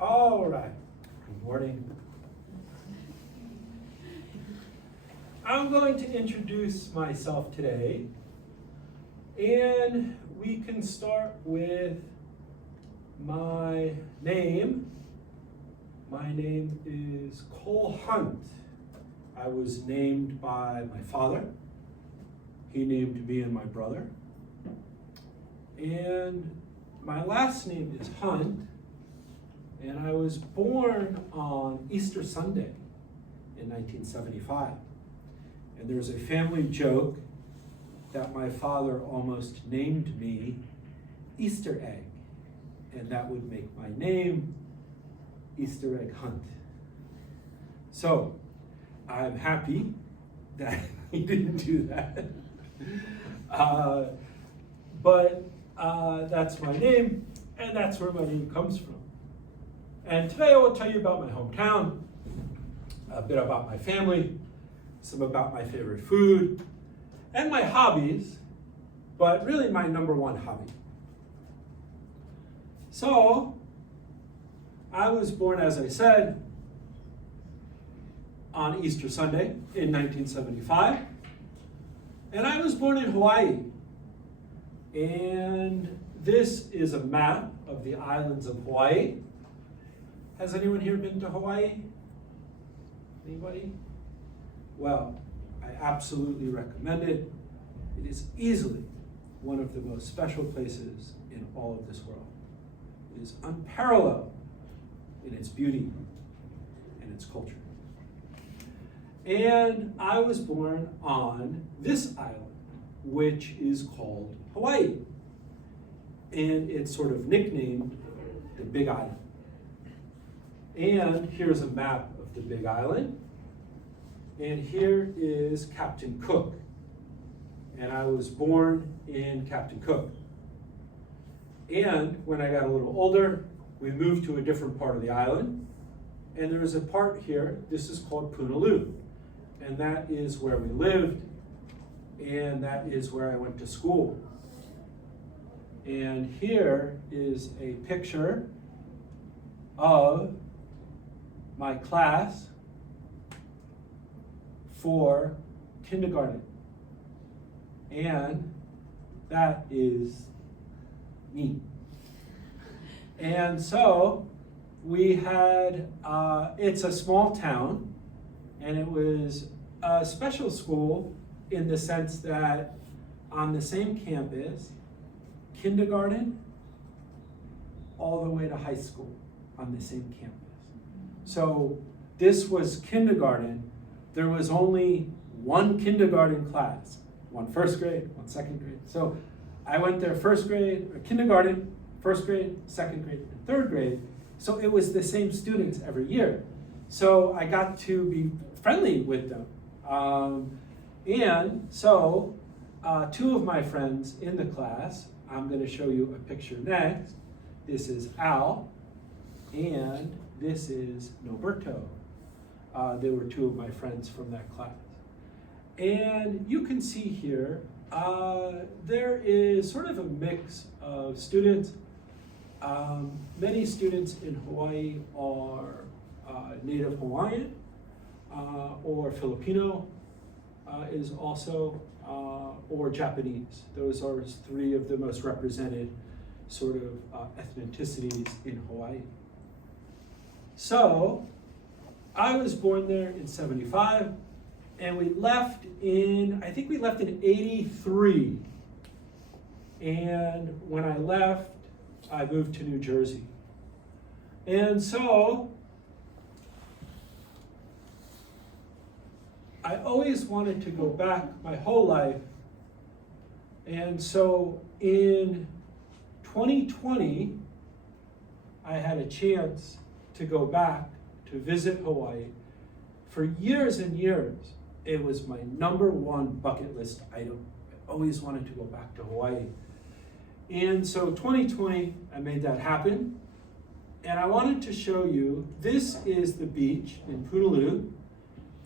All right. Good morning. I'm going to introduce myself today, and we can start with my name. My name is Cole Hunt. I was named by my father. He named me and my brother. And my last name is Hunt, and I was born on Easter Sunday in 1975. And there's a family joke that my father almost named me Easter Egg, and that would make my name Easter Egg Hunt. So I'm happy that he didn't do that. But that's my name, and that's where my name comes from. And today I will tell you about my hometown, a bit about my family, some about my favorite food, and my hobbies, but really my number one hobby. So, I was born, as I said, on Easter Sunday in 1975, and I was born in Hawaii. And this is a map of the islands of Hawaii. Has anyone here been to Hawaii? Anybody? Well, I absolutely recommend it. It is easily one of the most special places in all of this world. It is unparalleled in its beauty and its culture. And I was born on this island, which is called Hawaii. And it's sort of nicknamed the Big Island. And here's a map of the Big Island. And here is Captain Cook. And I was born in Captain Cook. And when I got a little older, we moved to a different part of the island. And there is a part here, this is called Punaluu. And that is where we lived. And that is where I went to school. And here is a picture of my class for kindergarten. And that is me. And so we had, it's a small town, and it was a special school in the sense that on the same campus, kindergarten all the way to high school on the same campus. So this was kindergarten. There was only one kindergarten class, one first grade, one second grade. So I went there first grade, or kindergarten, first grade, second grade, and third grade. So it was the same students every year. So I got to be friendly with them. And so two of my friends in the class, I'm going to show you a picture next. This is Al, and this is Noberto. They were two of my friends from that class. And you can see here, there is sort of a mix of students. Many students in Hawaii are Native Hawaiian or Filipino is also, or Japanese. Those are three of the most represented sort of ethnicities in Hawaii. So I was born there in 75, and we left in, I think we left in 83. And when I left, I moved to New Jersey. And so I always wanted to go back my whole life. And so in 2020, I had a chance to go back to visit Hawaii. For years and years, it was my number one bucket list item. I always wanted to go back to Hawaii. And so 2020, I made that happen. And I wanted to show you, this is the beach in Punaluu.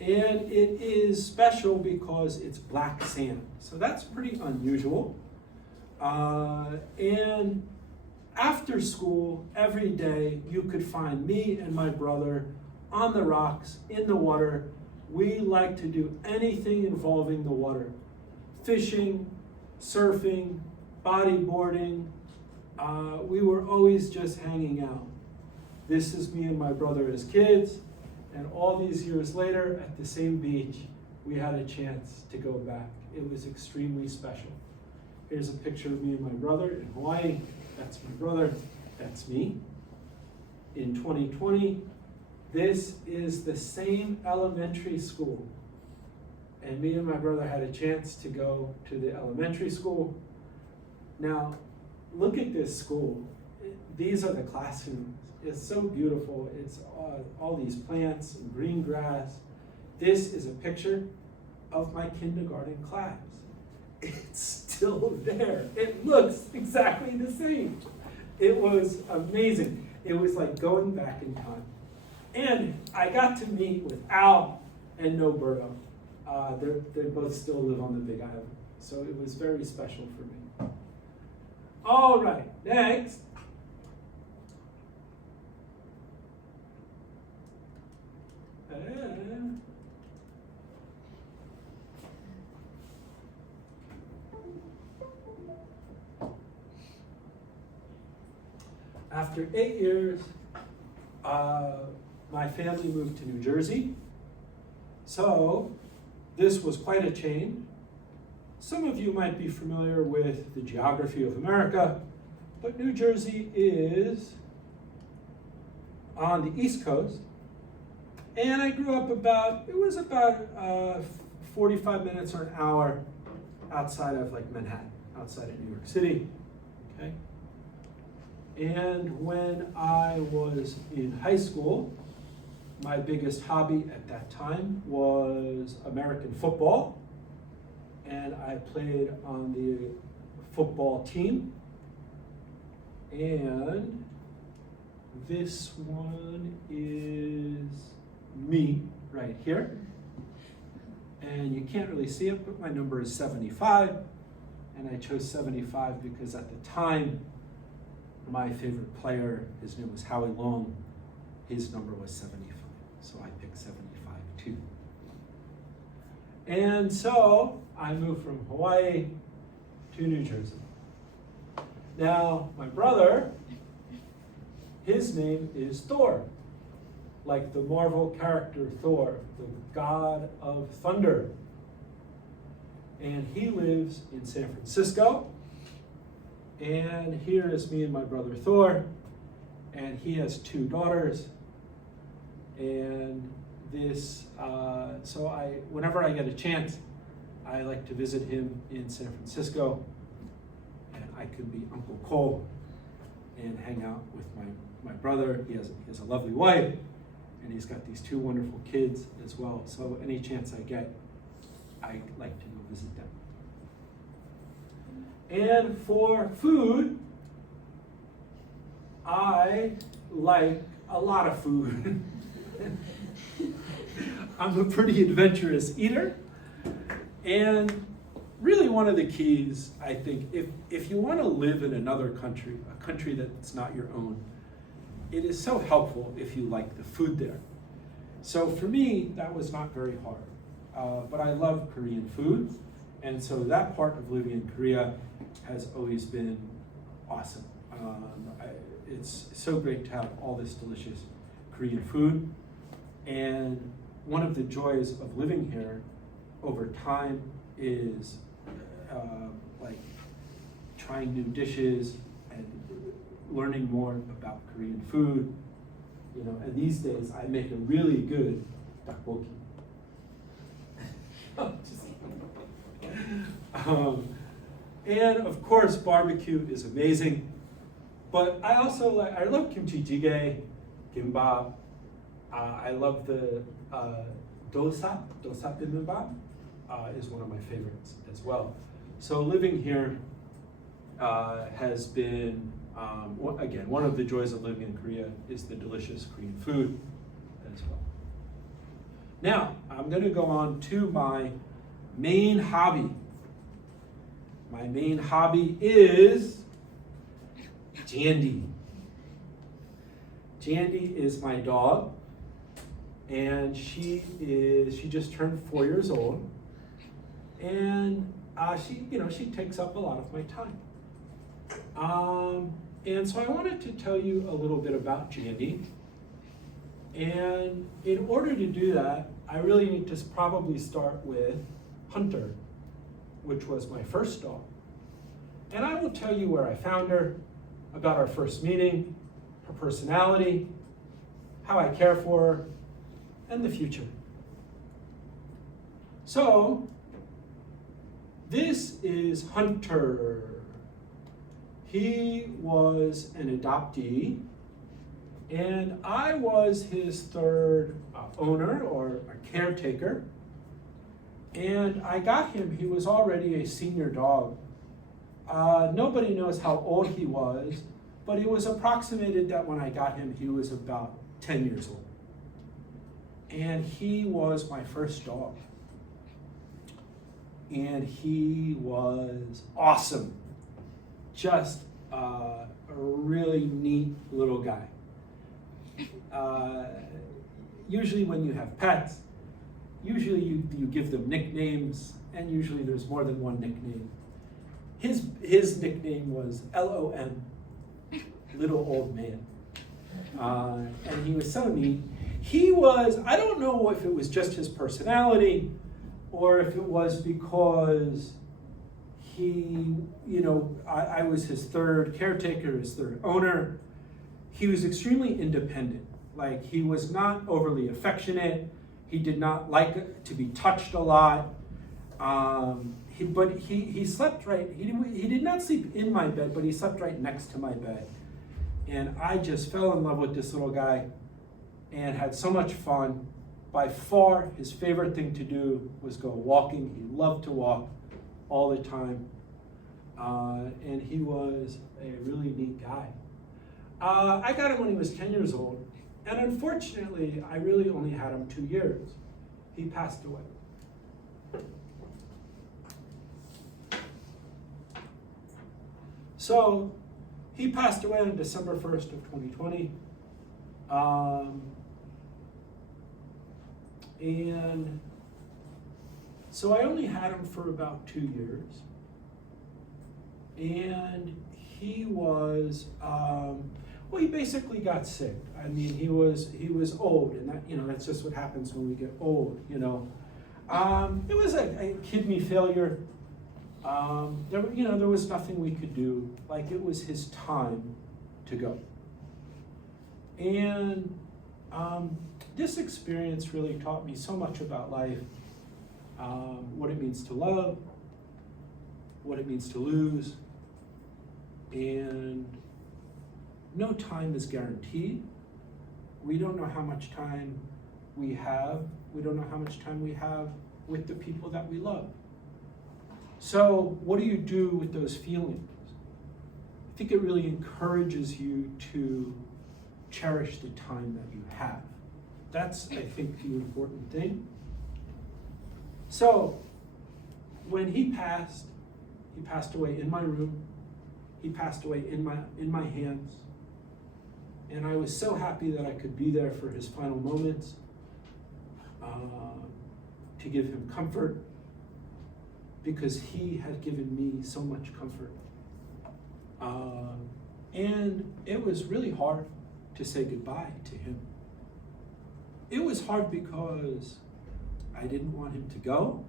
And it is special because it's black sand. So that's pretty unusual. And after school, every day, you could find me and my brother on the rocks, in the water. We like to do anything involving the water. Fishing, surfing, bodyboarding. We were always just hanging out. This is me and my brother as kids, and all these years later, at the same beach, we had a chance to go back. It was extremely special. Here's a picture of me and my brother in Hawaii. That's my brother, that's me. In 2020, this is the same elementary school. And me and my brother had a chance to go to the elementary school. Now, look at this school. These are the classrooms. It's so beautiful. It's all these plants and green grass. This is a picture of my kindergarten class. It's still there. It looks exactly the same. It was amazing. It was like going back in time. And I got to meet with Al and Noberto. They both still live on the Big Island. So it was very special for me. All right, next. After 8 years, my family moved to New Jersey. So this was quite a change. Some of you might be familiar with the geography of America, but New Jersey is on the East Coast. And I grew up about 45 minutes or an hour outside of like Manhattan, outside of New York City, okay? And when I was in high school, my biggest hobby at that time was American football. And I played on the football team. And this one is me right here. And you can't really see it, but my number is 75. And I chose 75 because at the time, my favorite player, his name was Howie Long, his number was 75. So I picked 75 too. And so I moved from Hawaii to New Jersey. Now, my brother, his name is Thor, like the Marvel character Thor, the god of thunder. And he lives in San Francisco. And here is me and my brother Thor. And he has 2 daughters. And this, whenever I get a chance, I like to visit him in San Francisco. And I could be Uncle Cole and hang out with my brother. He has a lovely wife, and he's got these 2 wonderful kids as well. So any chance I get, I like to go visit them. And for food, I like a lot of food. I'm a pretty adventurous eater. And really one of the keys, I think, if you want to live in another country, a country that's not your own, it is so helpful if you like the food there. So for me, that was not very hard. But I love Korean food. And so that part of living in Korea has always been awesome. It's so great to have all this delicious Korean food. And one of the joys of living here over time is like trying new dishes and learning more about Korean food. You know, and these days I make a really good tteokbokki. And of course, barbecue is amazing. But I also I love kimchi jjigae, kimbap. I love the dosa bibimbap is one of my favorites as well. So living here has been, again, one of the joys of living in Korea is the delicious Korean food as well. Now, I'm going to go on to my main hobby. My main hobby is Jandy. Jandy is my dog, and she just turned 4 years old, and she takes up a lot of my time. And so I wanted to tell you a little bit about Jandy. And in order to do that, I really need to probably start with Hunter, which was my first dog. And I will tell you where I found her, about our first meeting, her personality, how I care for her, and the future. So, this is Hunter. He was an adoptee, and I was his third owner or a caretaker. And I got him, he was already a senior dog. Nobody knows how old he was, but it was approximated that when I got him, he was about 10 years old. And he was my first dog. And he was awesome. Just a really neat little guy. Usually when you have pets, usually you give them nicknames, and usually there's more than one nickname. His nickname was LOM, Little Old Man. And he was so neat. He was, I don't know if it was just his personality, or if it was because I was his third caretaker, his third owner. He was extremely independent. Like, he was not overly affectionate. He did not like to be touched a lot. But he slept right, he did not sleep in my bed, but he slept right next to my bed. And I just fell in love with this little guy and had so much fun. By far, his favorite thing to do was go walking. He loved to walk all the time. And he was a really neat guy. I got him when he was 10 years old. And unfortunately, I really only had him 2 years. He passed away. So, he passed away on December 1st of 2020. And so I only had him for about 2 years. And he was, he basically got sick. I mean, he was old, and that's just what happens when we get old, It was a kidney failure. There was nothing we could do. Like, it was his time to go. And this experience really taught me so much about life, what it means to love, what it means to lose, and no time is guaranteed. We don't know how much time we have. We don't know how much time we have with the people that we love. So what do you do with those feelings? I think it really encourages you to cherish the time that you have. That's, I think, the important thing. So when he passed away in my room. He passed away in my hands. And I was so happy that I could be there for his final moments, to give him comfort, because he had given me so much comfort. And it was really hard to say goodbye to him. It was hard because I didn't want him to go,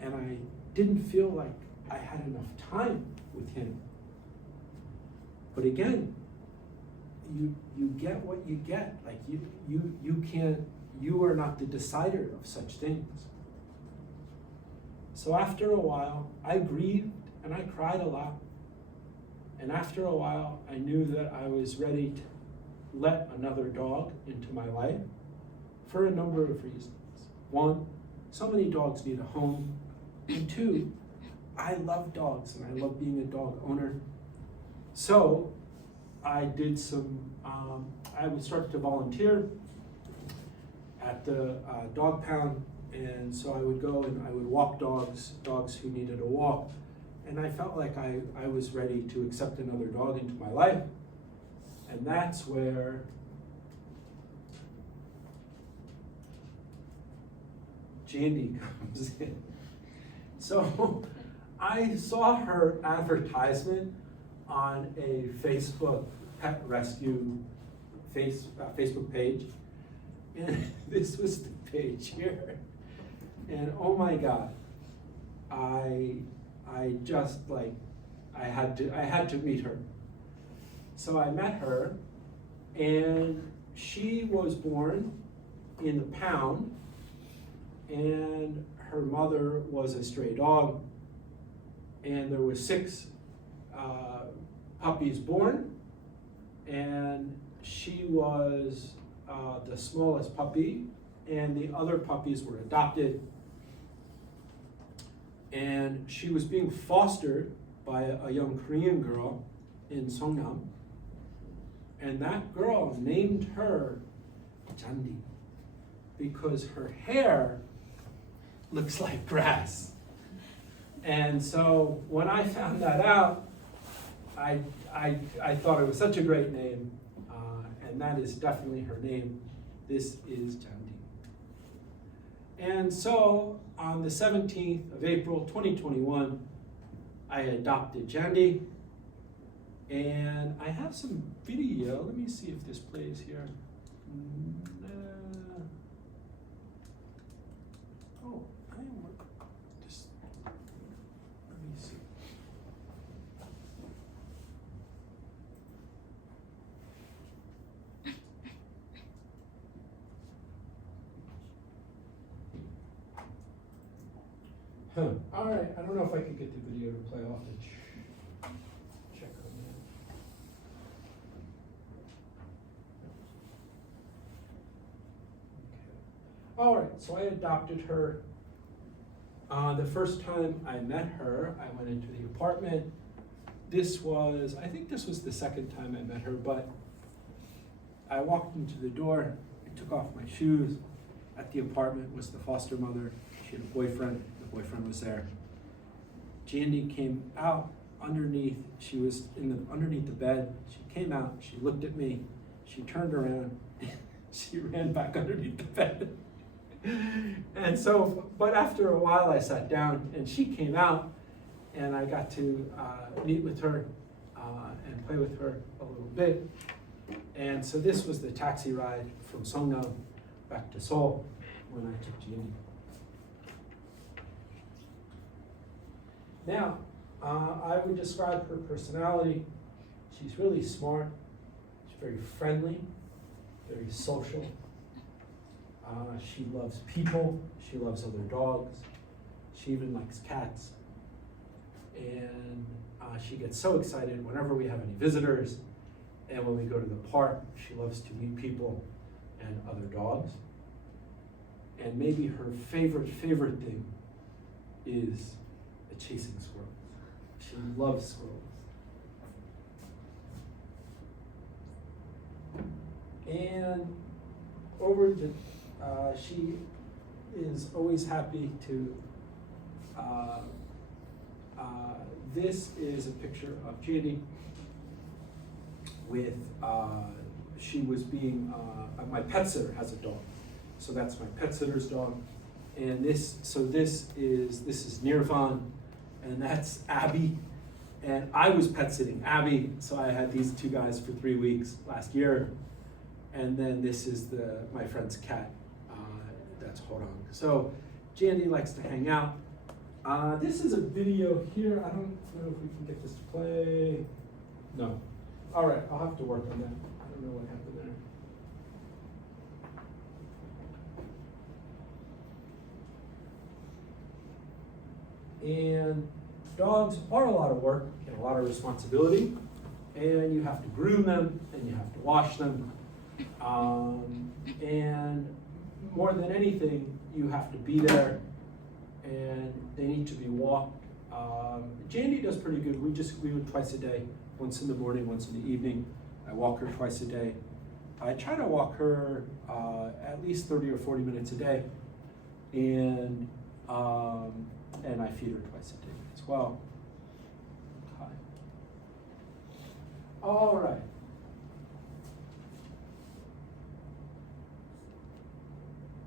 and I didn't feel like I had enough time with him. But again, you get what you get. Like, you are not the decider of such things. So after a while, I grieved and I cried a lot. And after a while, I knew that I was ready to let another dog into my life for a number of reasons. One, so many dogs need a home. And two, I love dogs and I love being a dog owner. So I did I would start to volunteer at the dog pound. And so I would go and I would walk dogs who needed a walk. and I felt like I was ready to accept another dog into my life. And that's where Jandy comes in. So I saw her advertisement on a Facebook pet rescue Facebook page, and this was the page here. And oh my God, I just like, I had to meet her. So I met her, and she was born in the pound, and her mother was a stray dog, and there were 6 puppies born, and she was the smallest puppy, and the other puppies were adopted. And she was being fostered by a young Korean girl in Songnam, and that girl named her Jandy because her hair looks like grass. And so when I found that out, I thought it was such a great name, and that is definitely her name. This is Jandy. And so on the 17th of April, 2021, I adopted Jandy, and I have some video. Let me see if this plays here. Oh, I am just, let me see. All right, I don't know if I could get the video to play off the check on that. Okay. All right, so I adopted her. The first time I met her, I went into the apartment. I think this was the second time I met her, but I walked into the door, I took off my shoes. At the apartment was the foster mother. She had a boyfriend. The boyfriend was there. Jandy came out underneath. She was underneath the bed. She came out. She looked at me. She turned around. She ran back underneath the bed. And so, but after a while, I sat down, and she came out, and I got to meet with her and play with her a little bit. And so this was the taxi ride from Songnam back to Seoul when I took Jandy. Now, I would describe her personality. She's really smart. She's very friendly, very social. She loves people. She loves other dogs. She even likes cats. And she gets so excited whenever we have any visitors. And when we go to the park, she loves to meet people and other dogs. And maybe her favorite thing is chasing squirrels. She loves squirrels. And she is always happy to, this is a picture of Jandy with, she was being, my pet sitter has a dog. So that's my pet sitter's dog. And this is Nirvan, and that's Abby. And I was pet sitting Abby, so I had these 2 guys for 3 weeks last year. And then this is my friend's cat, that's Horang. So Jandy likes to hang out. This is a video here. I don't know if we can get this to play. No. All right, I'll have to work on that. I don't know what happened there. And dogs are a lot of work and a lot of responsibility, and you have to groom them and you have to wash them. And more than anything, you have to be there, and they need to be walked. Jandy does pretty good. We would twice a day, once in the morning, once in the evening. I walk her twice a day. I try to walk her at least 30 or 40 minutes a day, and I feed her twice a day as well. All right.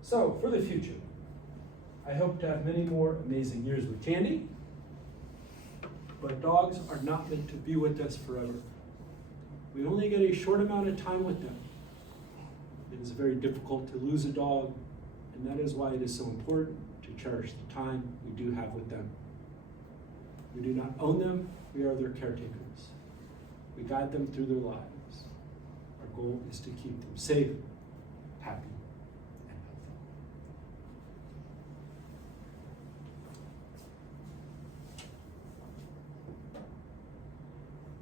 So, for the future, I hope to have many more amazing years with Candy, but dogs are not meant to be with us forever. We only get a short amount of time with them. It is very difficult to lose a dog, and that is why it is so important to cherish the time we do have with them. We do not own them, we are their caretakers. We guide them through their lives. Our goal is to keep them safe, happy, and healthy.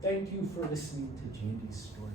Thank you for listening to Jandy's story.